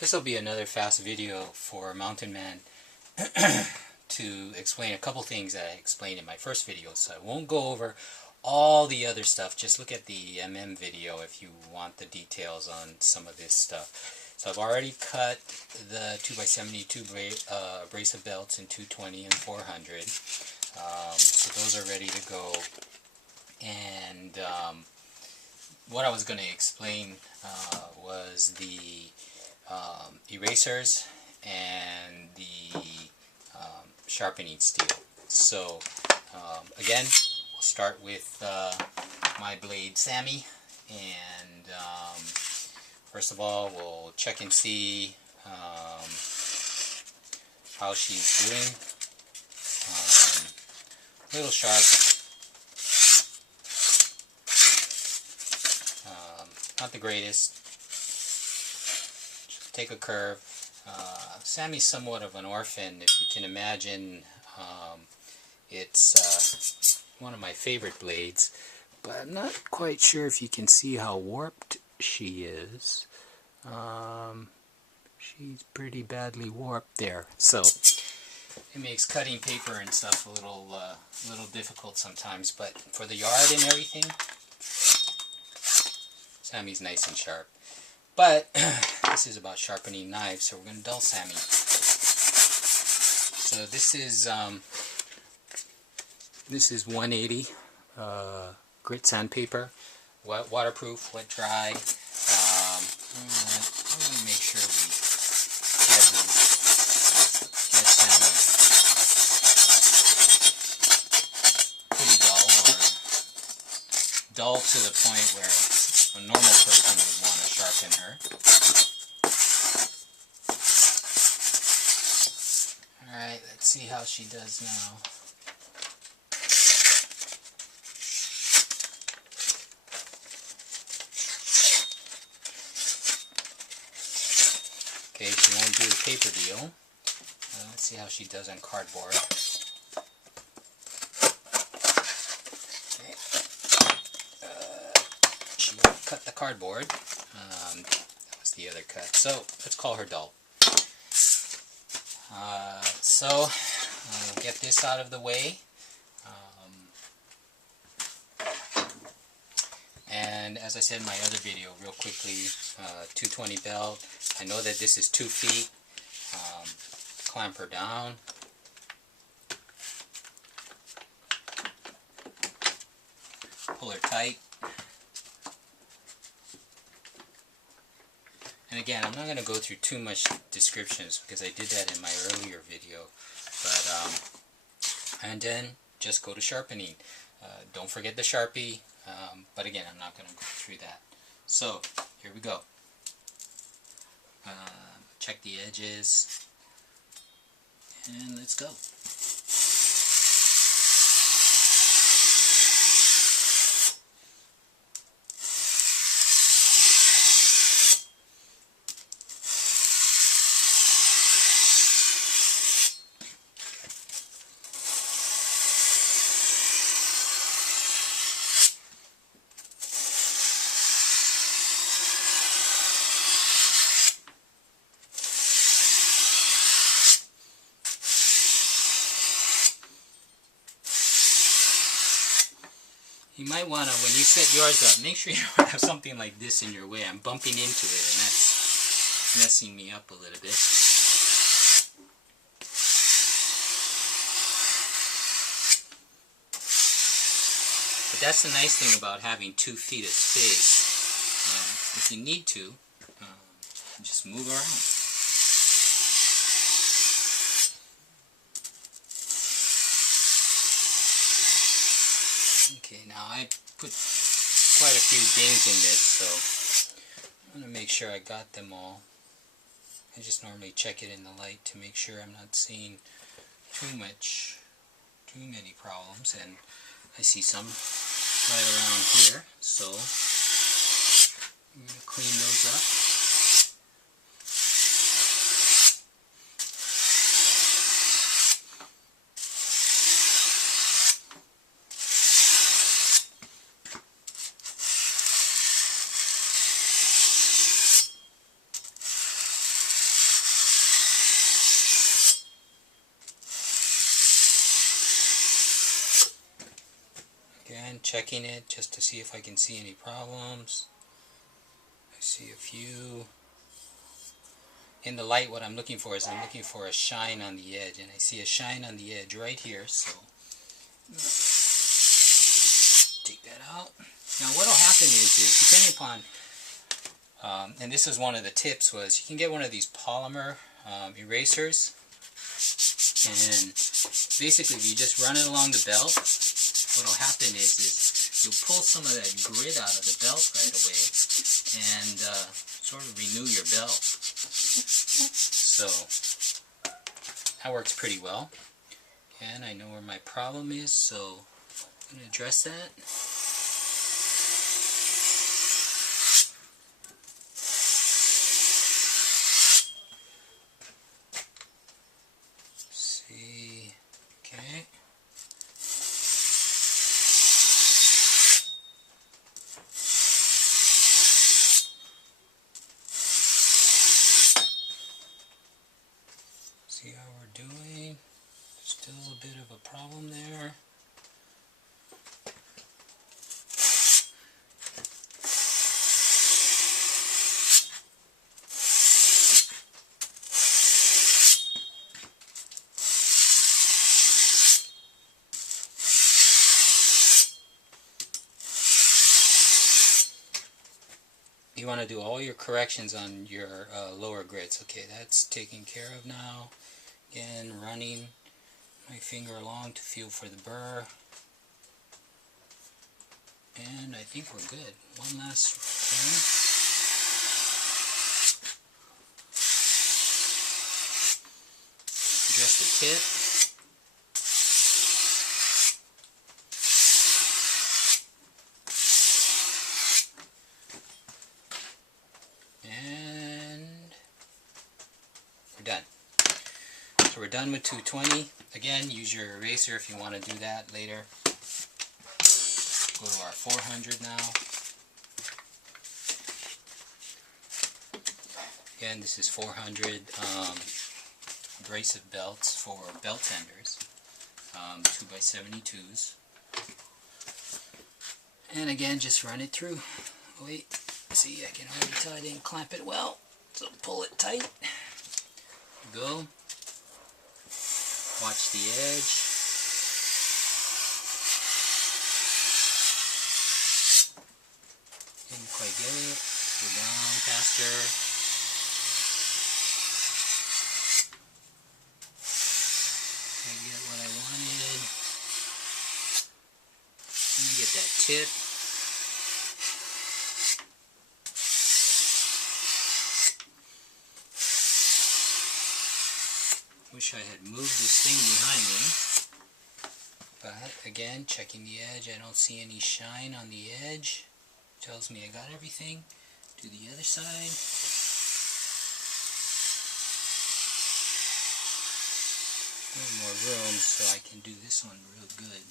This will be another fast video for Mountain Man to explain a couple things that I explained in my first video. So I won't go over all the other stuff. Just look at the MM video if you want the details on some of this stuff. So I've already cut the 2x72 abrasive belts in 220 and 400. So those are ready to go. And what I was going to explain was the erasers and the sharpening steel. So again, we'll start with my blade Sammy, and first of all we'll check and see how she's doing. A little sharp, not the greatest. Take a curve. Sammy's somewhat of an orphan, if you can imagine. It's one of my favorite blades, but I'm not quite sure if you can see how warped she is. She's pretty badly warped there, so it makes cutting paper and stuff a little difficult sometimes. But for the yard and everything, Sammy's nice and sharp. But this is about sharpening knives, so we're going to dull Sammy. So this is 180 grit sandpaper, waterproof, wet dry. I'm going to make sure we get Sammy pretty dull to the point where a normal person would want to sharpen her. Alright, let's see how she does now. Okay, she won't do a paper deal. Let's see how she does on cardboard. Okay. She won't cut the cardboard. That was the other cut. So let's call her dull. So I'll get this out of the way. And as I said in my other video, real quickly, 220 belt. I know that this is 2 feet. Clamp her down. Pull her tight. And again, I'm not going to go through too much descriptions because I did that in my earlier video. But and then just go to sharpening. Don't forget the Sharpie. But again, I'm not going to go through that. So here we go. Check the edges, and let's go. You might want to, when you set yours up, make sure you don't have something like this in your way. I'm bumping into it, and that's messing me up a little bit. But that's the nice thing about having 2 feet of space. If you need to, just move around. Okay, now I put quite a few dings in this, so I'm going to make sure I got them all. I just normally check it in the light to make sure I'm not seeing too many problems, and I see some right around here, so I'm going to clean those up. Again, checking it just to see if I can see any problems. I see a few. In the light, what I'm looking for is I'm looking for a shine on the edge, and I see a shine on the edge right here, so take that out. Now what will happen is depending upon, and this is one of the tips, was you can get one of these polymer erasers, and basically if you just run it along the belt, what will happen is you'll pull some of that grit out of the belt right away, and sort of renew your belt. So that works pretty well. And I know where my problem is, so I'm going to address that. See, okay. See how we're doing. Still a bit of a problem there. You want to do all your corrections on your lower grits. Okay, that's taken care of now. Again, running my finger along to feel for the burr. And I think we're good. One last thing. Adjust the tip. And we're done. So we're done with 220. Again, use your eraser if you want to do that later. Go to our 400 now. Again, this is 400 abrasive belts for belt tenders, 2x72s. And again, just run it through. Wait, see, I can already tell I didn't clamp it well, so pull it tight. Go. Watch the edge. Didn't quite get it. Go down faster. Didn't get what I wanted. Let me get that tip. Wish I had moved this thing behind me. But again, checking the edge, I don't see any shine on the edge. Tells me I got everything. Do the other side. A little more room so I can do this one real good.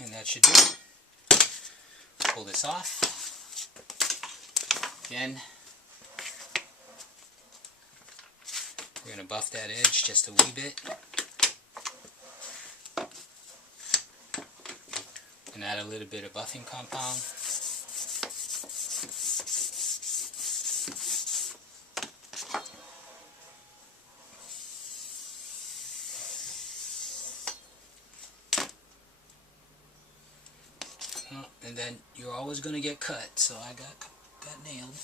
And that should do it. Pull this off. Again, we're going to buff that edge just a wee bit. And add a little bit of buffing compound. And then you're always going to get cut, so I got nailed.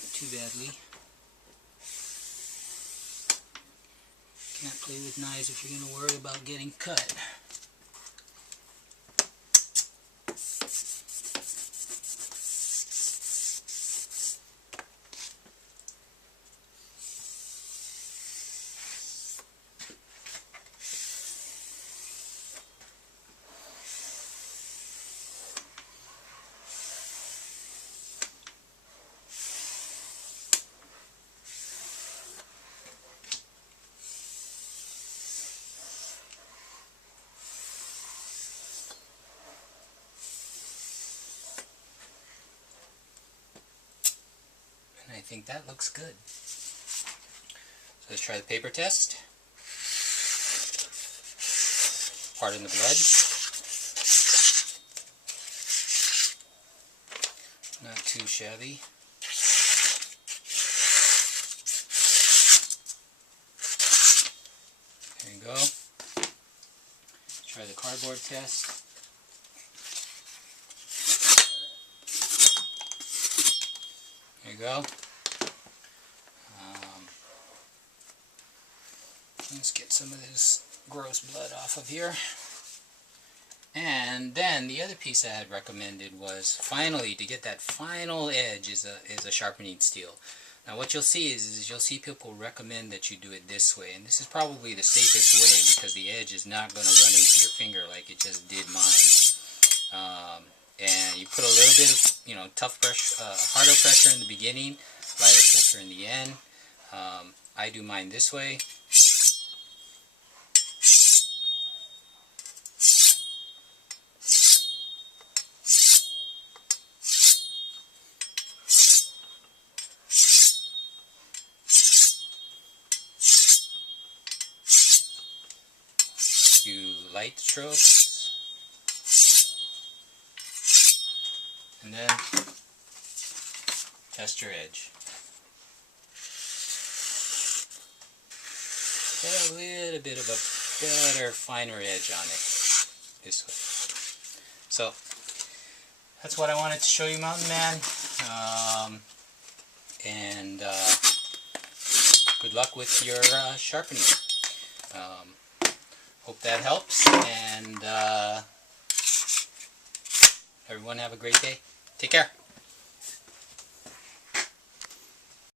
Not too badly. Can't play with knives if you're going to worry about getting cut. think that looks good. So let's try the paper test. Pardon the blood. Not too shabby. There you go. Try the cardboard test. There you go. Let's get some of this gross blood off of here. And then the other piece I had recommended was, finally, to get that final edge is a sharpening steel. Now what you'll see is you'll see people recommend that you do it this way, and this is probably the safest way because the edge is not going to run into your finger like it just did mine. And you put a little bit of, tough pressure, harder pressure in the beginning, lighter pressure in the end. I do mine this way. Few light strokes, and then test your edge. Get a little bit of a better, finer edge on it this way. So that's what I wanted to show you, Mountain Man. And good luck with your sharpening. Hope that helps, and everyone have a great day. Take care.